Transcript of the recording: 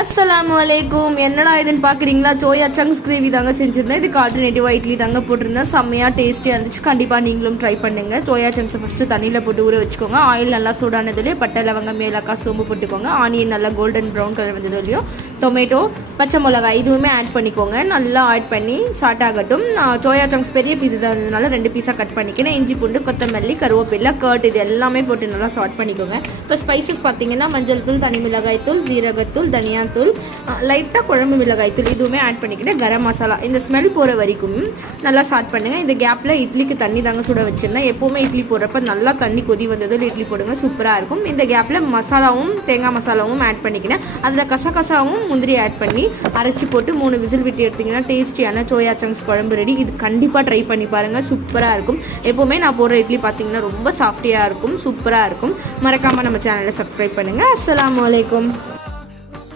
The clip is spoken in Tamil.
அஸ்ஸலாமுஅலைக்கும். என்னடா இதுன்னு பார்க்குறீங்களா? சோயா சங்க்ஸ் கிரேவி தாங்க செஞ்சுருந்தேன். இதுக்கு ஆல்டர்னேட்டிவாக இட்லி தாங்க போட்டிருந்தேன். செம்மையாக டேஸ்டியாக இருந்துச்சு. கண்டிப்பாக நீங்களும் ட்ரை பண்ணுங்க. சோயா சங்க்ஸை ஃபஸ்ட்டு தண்ணியில் போட்டு ஊற வச்சுக்கோங்க. ஆயில் நல்லா சூடானதுலேயே பட்டை லவங்கம் ஏலக்காய் சோம்பு போட்டுக்கோங்க. ஆனியன் நல்லா கோல்டன் ப்ரௌன் கலர் வந்ததுலேயும் டொமேட்டோ பச்சை மிளகாய் இதுவுமே ஆட் பண்ணிக்கோங்க. நல்லா ஆட் பண்ணி ஸ்டார்ட் ஆகட்டும். நான் சோயா சங்க்ஸ் பெரிய பீஸஸ் இருந்ததுனால 2 பீஸாக கட் பண்ணிக்கிறேன். இஞ்சி பூண்டு கொத்தமல்லி கருவேப்பிலை கர்ட் இது எல்லாமே போட்டு நல்லா ஸ்டார்ட் பண்ணிக்கோங்க. இப்போ ஸ்பைசஸ் பார்த்தீங்கன்னா மஞ்சள் தூள் தனி மிளகாய் தூள் ஜீரகத்தூள் தனியாத்தூள் லைட்டாக குழம்பு மிளகாய் தூள் இதுவுமே ஆட் பண்ணிக்கிட்டு கரம் மசாலா இந்த ஸ்மெல் போகிற வரைக்கும் நல்லா ஸ்டார்ட் பண்ணுங்கள். இந்த கேப்பில் இட்லிக்கு தண்ணி தாங்க சுட வச்சுருந்தேன். எப்போவுமே இட்லி போடுறப்ப நல்லா தண்ணி கொதி வந்ததில் இட்லி போடுங்க, சூப்பராக இருக்கும். இந்த கேப்பில் மசாலாவும் தேங்காய் மசாலாவும் ஆட் பண்ணிக்கினேன். அதில் கசகசாவும் முந்திரி ஆட் பண்ணி அரைச்சி போட்டு 3 விசில் விட்டு எடுத்திங்கன்னா டேஸ்டியான சோயா சங்க்ஸ் குழம்பு ரெடி. இது கண்டிப்பாக ட்ரை பண்ணி பாருங்கள், சூப்பராக இருக்கும். எப்போவுமே நான் போடுற இட்லி பார்த்தீங்கன்னா ரொம்ப சாஃப்டியாக இருக்கும், சூப்பராக இருக்கும். மறக்காமல் நம்ம சேனலை சப்ஸ்கிரைப் பண்ணுங்கள். அஸ்ஸலாமு அலைக்கும்.